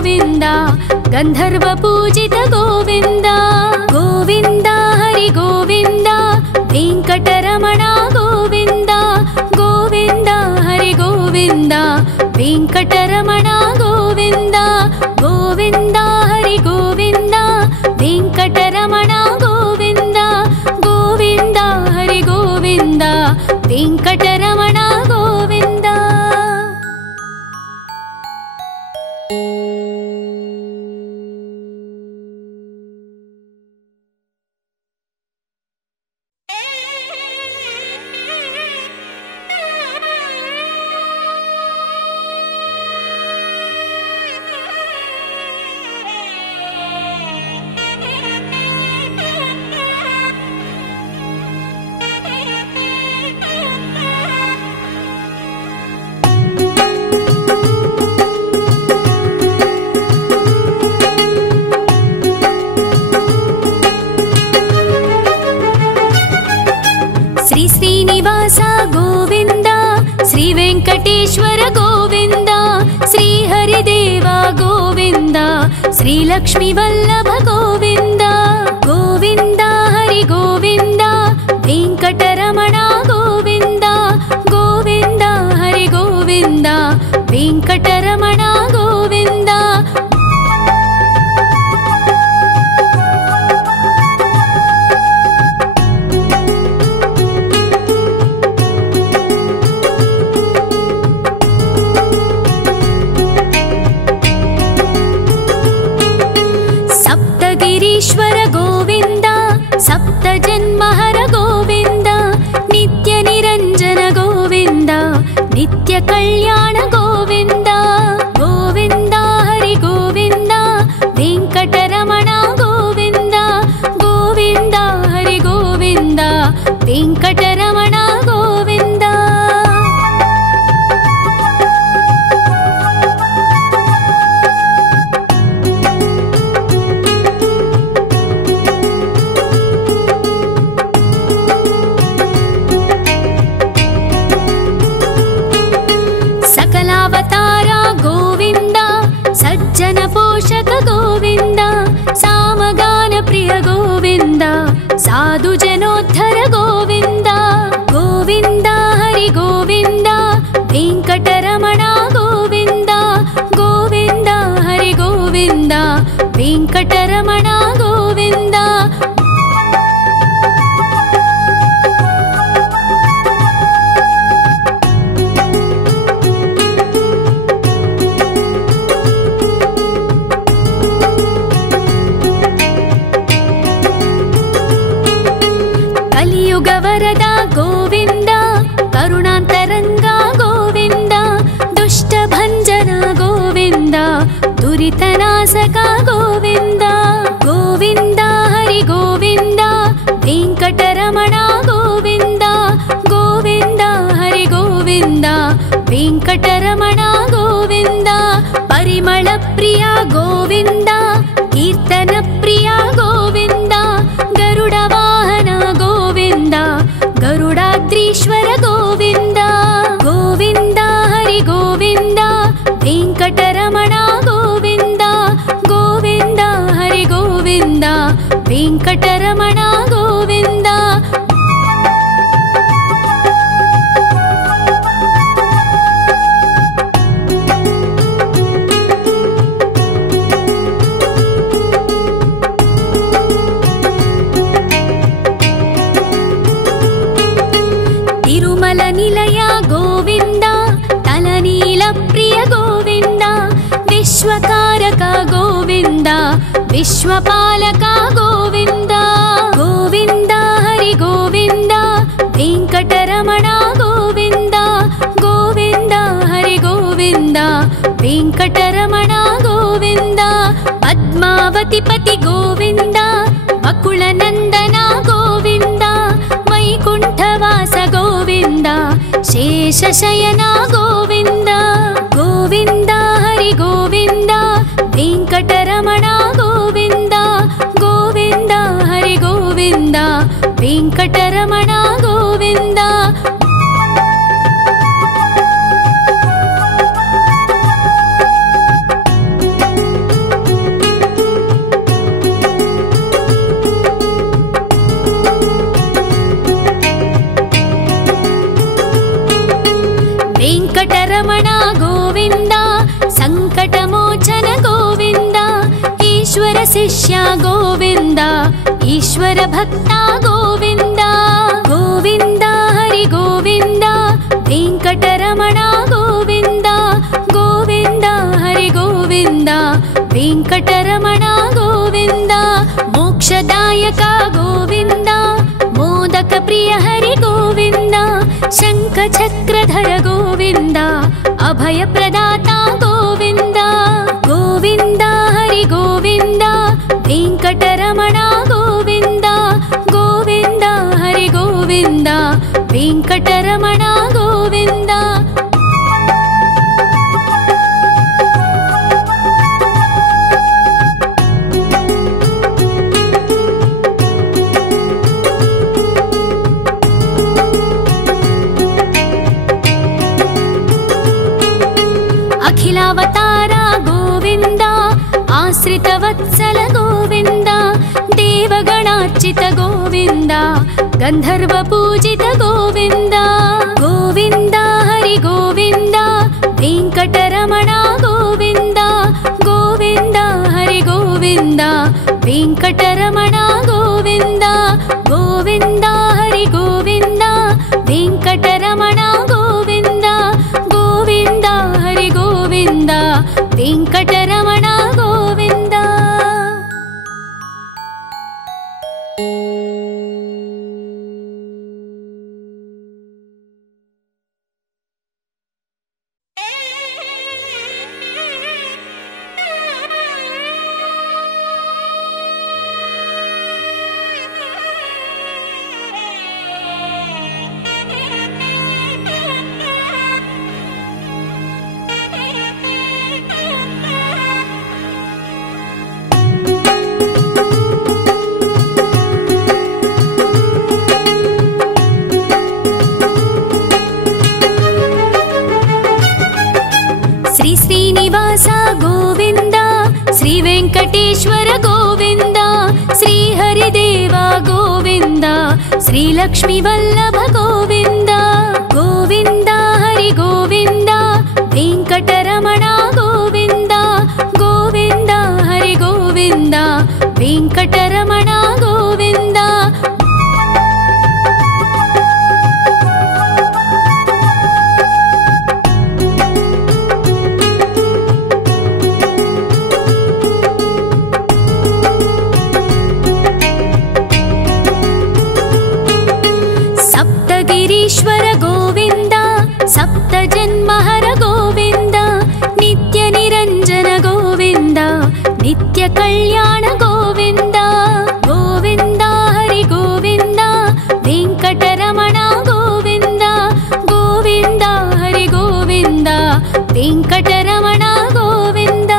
ಗೋವಿಂದ ಗಂಧರ್ವ ಪೂಜಿತ ಗೋವಿಂದ ಗೋವಿಂದ ಹರಿ ಗೋವಿಂದ ವೆಂಕಟರಮಣ ಗೋವಿಂದ ಗೋವಿಂದ ಹರಿ ಗೋವಿಂದ ವೆಂಕಟರಮಣ ಗೋವಿಂದ ಗೋವಿಂದ ಹರಿ ಗೋವಿಂದ ವೆಂಕಟರಮಣ ಗೋವಿಂದ ಗೋವಿಂದ ಹರಿ ಗೋವಿಂದ ವೆಂಕಟರಮಣ ಗೋವಿಂದ. ಶ್ರೀನಿವಾಸ ಗೋವಿಂದ ಶ್ರೀ ವೆಂಕಟೇಶ್ವರ ಗೋವಿಂದ ಶ್ರೀ ಹರಿದೇವ ಗೋವಿಂದ ಶ್ರೀ ಲಕ್ಷ್ಮೀ ವಲ್ಲಭ ಗೋವಿಂದ ಗೋವಿಂದ ಹರಿ ಗೋವಿಂದ ವೆಂಕಟರಮಣ ಗೋವಿಂದ ಗೋವಿಂದ ಹರಿ ಗೋವಿಂದ ವೆಂಕಟರಮಣ ಗೋವಿಂದ. ಗಿರೀಶ್ವರ ಗೋವಿಂದ ಸಪ್ತ ಜನ್ಮಹರ ಗೋವಿಂದ ನಿತ್ಯ ನಿರಂಜನ ಗೋವಿಂದ ನಿತ್ಯ ಕಲ್ಯಾಣ ಗೋವಿಂದ ಗೋವಿಂದ ಹರಿ ಗೋವಿಂದ ವೆಂಕಟರಮಣ ಗೋವಿಂದ ಗೋವಿಂದ ಹರಿ ಗೋವಿಂದ ವೆಂಕಟರಮಣ ಗೋವಿಂದ. ಅವತಾರ ಗೋವಿಂದ ಸಜ್ಜನ ಪೋಷಕ ಗೋವಿಂದ ಸಾಮಗಾನ ಪ್ರಿಯ ಗೋವಿಂದ ಸಾಧು ಜನೋದ್ಧರ ಗೋವಿಂದ ಗೋವಿಂದ ಹರಿ ಗೋವಿಂದ ವೆಂಕಟರಮಣ ಗೋವಿಂದ ಗೋವಿಂದ ಹರಿ ಗೋವಿಂದ ವೆಂಕಟರಮಣ ಗೋವಿಂದ. ಕಲಿಯುಗವರದ ಗೋವಿಂದ ಕರುಣಾಂತರಂಗ ಗೋವಿಂದ ದುಷ್ಟ ಭಂಜನ ಗೋವಿಂದ ದುರಿತನಾಶಕ ಗೋವಿಂದ ಗೋವಿಂದ ಹರಿ ಗೋವಿಂದ ವೆಂಕಟರಮಣ ಗೋವಿಂದ ಗೋವಿಂದ ಹರಿ ಗೋವಿಂದ ವೆಂಕಟರಮಣ ಗೋವಿಂದ. ಪರಿಮಳ ಪ್ರಿಯ ಗೋವಿಂದ ಕೀರ್ತನ ಪ್ರಿಯ ಗೋವಿಂದ ಗರುಡ ವಾಹನ ಗೋವಿಂದ ಗರುಡಾದ್ರೀಶ್ವರ ಗೋವಿಂದ ಗೋವಿಂದ ಹರಿ ಗೋವಿಂದ ವೆಂಕಟರಮಣ ಗೋವಿಂದ ಗೋವಿಂದ ಹರಿ ಗೋವಿಂದ ವೆಂಕಟರಮಣ ಗೋವಿಂದ. ತಿರುಮಲ ನಿಲಯ ಗೋವಿಂದ ತಲನೀಲ ಪ್ರಿಯ ಗೋವಿಂದ ವಿಶ್ವಕಾರಕ ಗೋವಿಂದ ವಿಶ್ವಪಾಲಕ ಗೋವಿಂದ ಗೋವಿಂದ ಹರಿ ಗೋವಿಂದ ವೆಂಕಟರಮಣ ಗೋವಿಂದ ಗೋವಿಂದ ಹರಿ ಗೋವಿಂದ ವೆಂಕಟರಮಣ ಗೋವಿಂದ. ಪದ್ಮಾವತಿ ಪತಿ ಗೋವಿಂದ ಬಕುಳ ನಂದನ ಗೋವಿಂದ ವೈಕುಂಠವಾಸ ಗೋವಿಂದ ಶೇಷಶಯನ ಗೋವಿಂದ ಗೋವಿಂದ ಹರಿ ಗೋವಿಂದ ವೆಂಕಟರಮಣ ಗೋವಿಂದ ಗೋವಿಂದ ಹರಿ ಗೋವಿಂದ ವೆಂಕಟರಮಣ ಗೋವಿಂದ. ಈಶ್ವರ ಶಿಷ್ಯ ಗೋವಿಂದ ಈಶ್ವರ ಭಕ್ತ ಗೋವಿಂದ ಗೋವಿಂದ ಹರಿ ಗೋವಿಂದ ವೆಂಕಟರಮಣ ಗೋವಿಂದ ಗೋವಿಂದ ಹರಿ ಗೋವಿಂದ ವೆಂಕಟರಮಣ ಗೋವಿಂದ ಮೋಕ್ಷದಾಯಕ ಗೋವಿಂದ ಮೋದಕ ಪ್ರಿಯ ಹರಿ ಗೋವಿಂದ ಶಂಖ ಚಕ್ರಧರ ಗೋವಿಂದ ಅಭಯ ಪ್ರದಾತ ಗೋವಿಂದ ಗೋವಿಂದ ಹರಿ ಗೋವಿಂದ ವೆಂಕಟರಮಣ ಗೋವಿಂದ ಗೋವಿಂದ ಹರಿ ಗೋವಿಂದ ವೆಂಕಟರಮಣ ಗೋವಿಂದ ಅಖಿಲಾವತಾರ ಗೋವಿಂದ ಆಶ್ರಿತ ವತ್ಸಲ ಗೋವಿಂದ ದೇವಗಣಾರ್ಚಿತ ಗೋವಿಂದ ಗಂಧರ್ವ ಪೂಜಿತ ಗೋವಿಂದ ಗೋವಿಂದ ಹರಿ ಗೋವಿಂದ ವೆಂಕಟರಮಣ ಗೋವಿಂದ ಗೋವಿಂದ ಹರಿ ಗೋವಿಂದ ವೆಂಕಟರಮಣ ಗೋವಿಂದ ಗೋವಿಂದ ಹರಿ ಗೋವಿಂದ ವೆಂಕಟರಮಣ ಗೋವಿಂದ ಗೋವಿಂದ ಹರಿ ಗೋವಿಂದ ವೆಂಕಟರಮಣ ಗೋವಿಂದ ಶ್ರೀನಿವಾಸ ಗೋವಿಂದ ಶ್ರೀ ವೆಂಕಟೇಶ್ವರ ಗೋವಿಂದ ಶ್ರೀ ಹರಿದೇವ ಗೋವಿಂದ ಶ್ರೀ ಲಕ್ಷ್ಮೀ ವಲ್ಲಭ ಗೋವಿಂದ ಗೋವಿಂದ ಹರಿ ಗೋವಿಂದ ವೆಂಕಟರಮಣ ಗೋವಿಂದ ಗೋವಿಂದ ಹರಿ ಗೋವಿಂದ ವೆಂಕಟರಮಣ ಗೋವಿಂದ ಸಪ್ತಗಿರೀಶ್ವರ ಗೋವಿಂದ ಸಪ್ತ ಜನ್ಮಹರ ಗೋವಿಂದ ನಿತ್ಯ ನಿರಂಜನ ಗೋವಿಂದ ನಿತ್ಯ ಕಲ್ಯಾಣ ಗೋವಿಂದ ಗೋವಿಂದ ಹರಿ ಗೋವಿಂದ ವೆಂಕಟರಮಣ ಗೋವಿಂದ ಗೋವಿಂದ ಹರಿ ಗೋವಿಂದ ವೆಂಕಟರಮಣ ಗೋವಿಂದ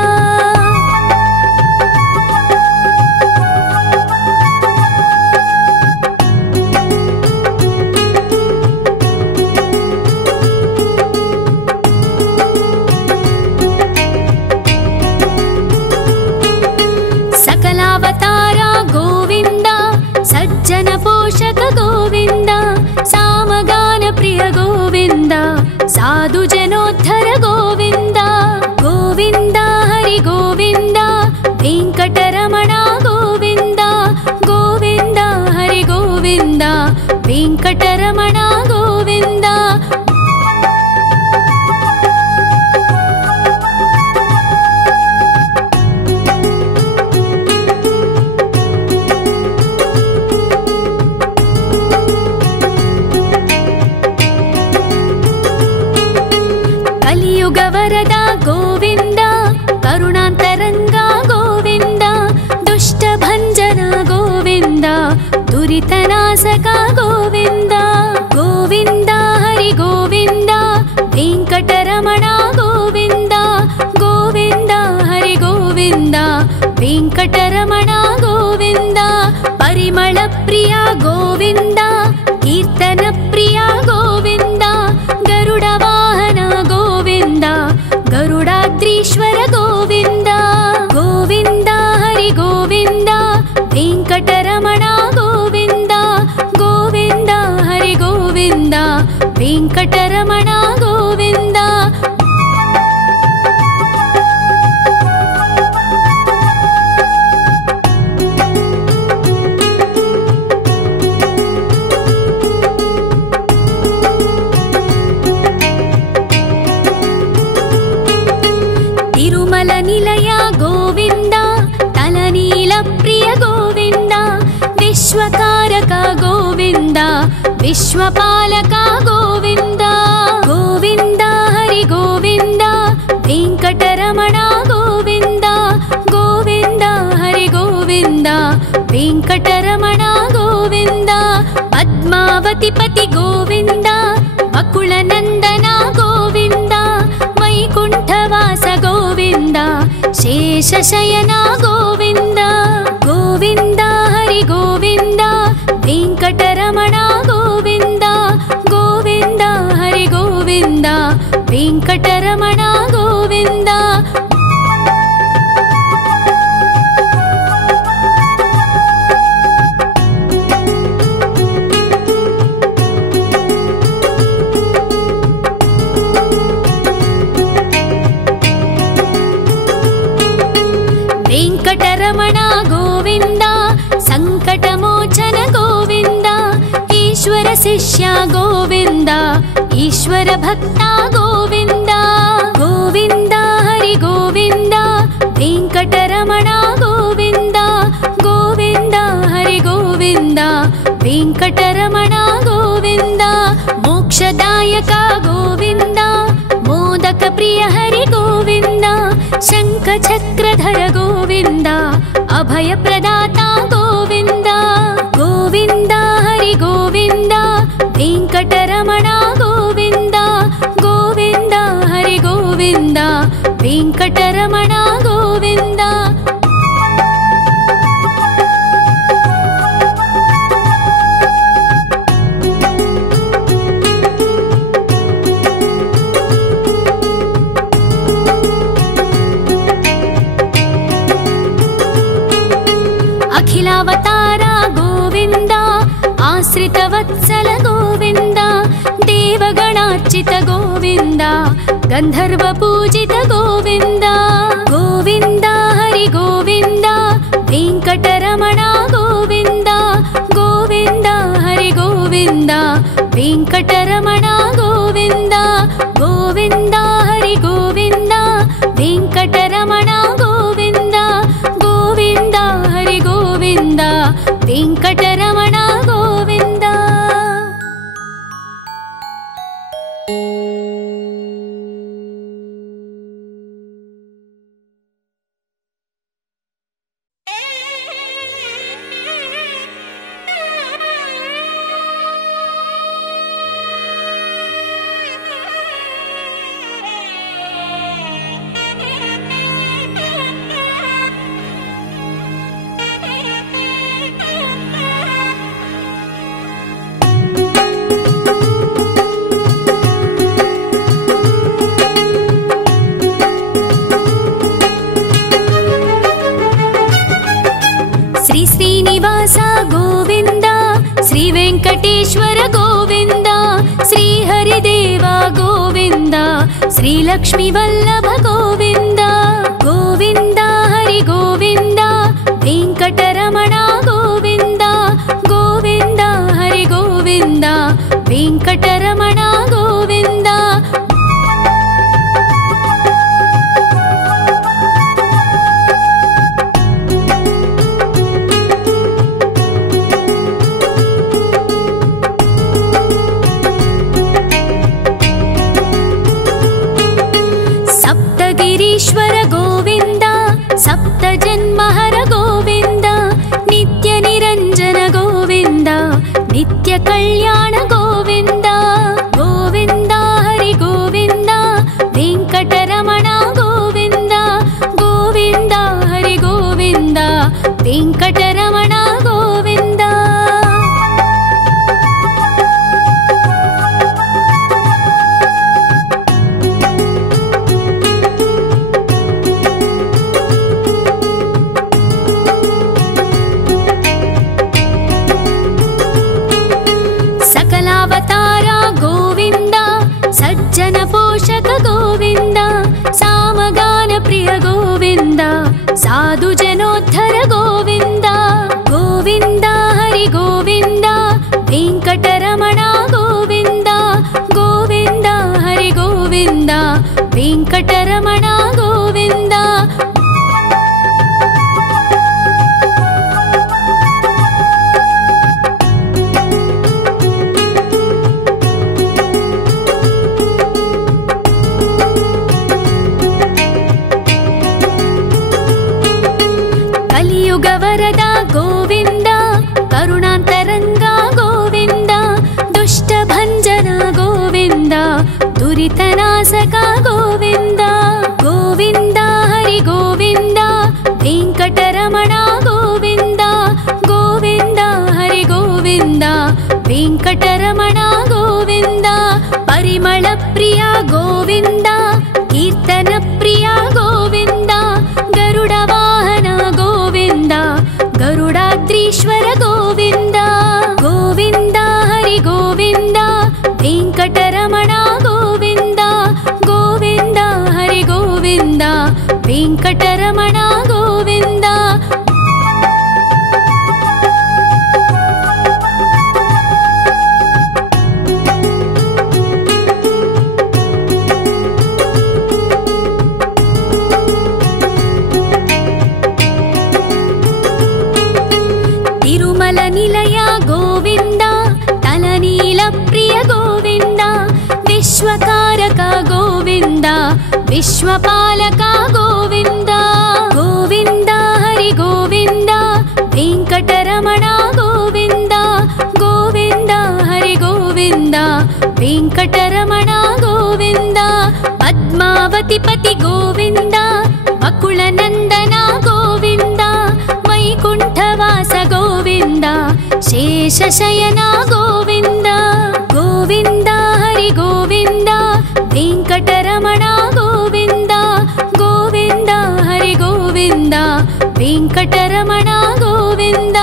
ಅವತಾರ ಗೋವಿಂದ ಸಜ್ಜನ ಪೋಷಕ ಗೋವಿಂದ ಸಾಮಗಾನ ಪ್ರಿಯ ಗೋವಿಂದ ಸಾಧು ಜನೋದ್ಧರ ಗೋವಿಂದ ಗೋವಿಂದ ಹರಿ ಗೋವಿಂದ ವೆಂಕಟರಮಣ ಗೋವಿಂದ ಗೋವಿಂದ ಹರಿ ಗೋವಿಂದ ವೆಂಕಟರಮಣ ಗೋವಿಂದ ಕಲಿಯುಗವರದ ಗೋವಿಂದ ಕರುಣಾಂತರಂಗ ಗೋವಿಂದ ದುಷ್ಟ ಭಂಜನ ಗೋವಿಂದ ದುರಿತನಾಶಕ ಗೋವಿಂದ ಗೋವಿಂದ ಹರಿ ಗೋವಿಂದ ವೆಂಕಟರಮಣ ಗೋವಿಂದ ಗೋವಿಂದ ಹರಿ ಗೋವಿಂದ ವೆಂಕಟರಮಣ ಗೋವಿಂದ ಪರಿಮಳ ಪ್ರಿಯ ಗೋವಿಂದ ಕೀರ್ತನ ಪ್ರಿಯ ಗೋವಿಂದ ಗರುಡ ವಾಹನ ಗೋವಿಂದ ಗರುಡಾದ್ರೀಶ್ವರ ಗೋವಿಂದ ಗೋವಿಂದ ಹರಿ ಗೋವಿಂದ ವೆಂಕಟರಮಣ ಗೋವಿಂದ ಗೋವಿಂದ ಹರಿ ಗೋವಿಂದ ವೆಂಕಟರಮಣ ಗೋವಿಂದ प्रिय गोविन्द विश्वकारक गोविन्द विश्वपालक गोविन्द गोविन्द हरि गोविन्द वेंकटरमण गोविन्द गोविन्द हरि गोविन्द वेंकटरमण गोविन्द पद्मावतीपति गोविन्द वकुलनन्दन गोविन्द वैकुण्ठवास गोविन्द शेषशयन गोविन्द गोविन्द हरि गोविन्द वेंकटरमण गोविन्द गोविन्द हरि गोविन्द वेंकटरमण गोविन्द वेंकटरमण गोविन्द संकटमोचन गोविन्द ईश्वर शिष्य गोविन्द ईश्वर भक्त गोविन्द गोविन्द हरि गोविन्द वेंकटरमण गोविन्द गोविन्द हरि गोविन्द वेंकटरमण गोविन्द मोक्षदायक गोविन्द मोदक प्रिय हरि गोविन्द शङ्खचक्रधर गोविन्द अभय प्रदाता गोविन्द गोविन्द हरि गोविन्द वेंकटरमण गोविन्द गोविन्द हरि गोविन्द वेंकटरमण गोविन्द अखिलावतार गोविन्द आश्रितवत्सल गोविन्द देवगणार्चित गोविन्द गन्धर्व पूजित गोविन्द गोविन्द हरि गोविन्द वेंकटरमण गोविन्द गोविन्द हरि गोविन्द वेंकटरमण गोविन्द गोविन्द हरि गोविन्द वेंकटरमण गोविन्द गोविन्द हरि गोविन्द वेंकटरमण गोविन्द श्री श्रीनिवास गोविन्द श्री वेंकटेश्वर गोविन्द श्री हरिदेव गोविन्द श्री लक्ष्मी वल्लभ गोविन्द गोविन्द हरि गोविन्द वेंकटरमण गोविन्द गोविन्द हरि गोविन्द वेंकटरमण गोविन्द सप्तगिरीश्वर गोविन्द सप्तजन्महर गोविन्द नित्य निरञ्जन गोविन्द नित्य कल्याण गोविन्द गोविन्द हरि गोविन्द वेंकटरमण गोविन्द गोविन्द हरि गोविन्द वेंकटरमण गोविन्द सकलावतार गोविन्द सज्जन पोषक गोविन्द सामगान प्रिय गोविन्द साधु जनोद्धर गोविन्द ಕಲಿಯುಗವರದ ಗೋವಿಂದ ಕರುಣಾಂತರಂಗ ಗೋವಿಂದ ದುಷ್ಟಭಂಜನ ಗೋವಿಂದ ದುರಿತನಾಶಕ ಗೋವಿಂದ ಗೋವಿಂದ ಹರಿ ಗೋವಿಂದ ವೆಂಕಟರಮಣ ಗೋವಿಂದ ಗೋವಿಂದ ಹರಿ ಗೋವಿಂದ ವೆಂಕಟರಮಣ ಗೋವಿಂದ ಪರಿಮಳ ಪ್ರಿಯ ಗೋವಿಂದ ಕೀರ್ತನ ಪ್ರಿಯ ಗೋವಿಂದ ಗರುಡ ವಾಹನ ಗೋವಿಂದ ಗರುಡಾದ್ರೀಶ್ವರ ಗೋವಿಂದ ಗೋವಿಂದ ಹರಿ ಗೋವಿಂದ ವೆಂಕಟರಮಣ ಗೋವಿಂದ ಗೋವಿಂದ ಹರಿ ಗೋವಿಂದ ವೆಂಕಟರಮಣ ಗೋವಿಂದ ತಿರುಮಲ ನಿಲಯ ಗೋವಿಂದ ತಲನೀಲ ಪ್ರಿಯ ಗೋವಿಂದ ವಿಶ್ವಕಾರಕ ಗೋವಿಂದ ವಿಶ್ವಪಾಲಕ ಗೋವಿಂದ ಗೋವಿಂದ ಹರಿ ಗೋವಿಂದ ವೆಂಕಟರಮಣ ಗೋವಿಂದ ಗೋವಿಂದ ಹರಿ ಗೋವಿಂದ ವೆಂಕಟರಮಣ ಗೋವಿಂದ ಪದ್ಮಾವತಿ ಪತಿ ಗೋವಿಂದ ವಕುಳ ನಂದನ ಗೋವಿಂದ ವೈಕುಂಠವಾಸ ಗೋವಿಂದ ಶೇಷಶಯನ ಗೋವಿಂದ ಗೋವಿಂದ ಹರಿ ಗೋವಿಂದ ವೆಂಕಟರಮಣ ಗೋವಿಂದ ಗೋವಿಂದ ಹರಿ ಗೋವಿಂದ ವೆಂಕಟರಮಣ ಗೋವಿಂದ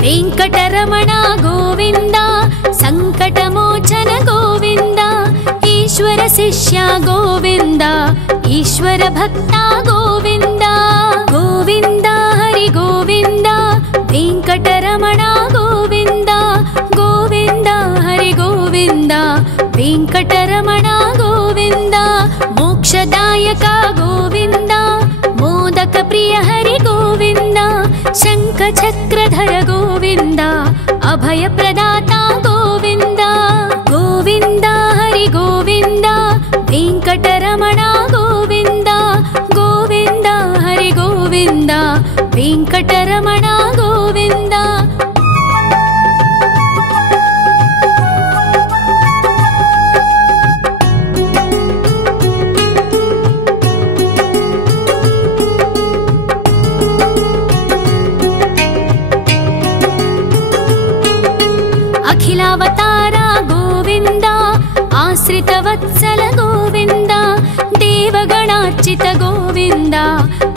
ವೆಂಕಟರಮಣ ಗೋವಿಂದ ಸಂಕಟಮೋಚನ ಗೋವಿಂದ ಈಶ್ವರ ಶಿಷ್ಯ ಗೋವಿಂದ ಈಶ್ವರ ಭಕ್ತ ಗೋವಿಂದ ಗೋವಿಂದ ಹರಿ ಗೋವಿಂದ ವೆಂಕಟರಮಣ ಗೋವಿಂದ ಗೋವಿಂದ ಹರಿ ಗೋವಿಂದ ವೆಂಕಟರಮಣ ಗೋವಿಂದ ಮೋಕ್ಷದಾಯಕ ಗೋವಿಂದ ಮೋದಕ ಪ್ರಿಯ ಹರಿ ಗೋವಿಂದ ಶಂಖ ಚಕ್ರಧರ ಗೋವಿಂದ ಅಭಯ ಪ್ರದಾತ ಗೋವಿಂದ ಗೋವಿಂದ ಹರಿ ಗೋವಿಂದ ವೆಂಕಟರಮಣ ಗೋವಿಂದ ಗೋವಿಂದ ಹರಿ ಗೋವಿಂದ ವೆಂಕಟರಮಣ ಗೋವಿಂದ ಅಖಿಲಾವತಾರ ಗೋವಿಂದ ಆಶ್ರಿತ ವತ್ಸಲ ಗೋವಿಂದ ದೇವಗಣಾರ್ಚಿತ ಗೋವಿಂದ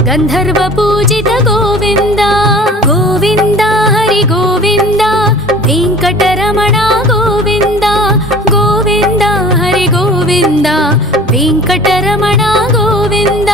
ಗಂಧರ್ವ ಪೂಜಿತ ಗೋವಿಂದ ಗೋವಿಂದ ಹರಿ ಗೋವಿಂದ ವೆಂಕಟರಮಣ ಗೋವಿಂದ ಗೋವಿಂದ ಹರಿ ಗೋವಿಂದ ವೆಂಕಟರಮಣ ಗೋವಿಂದ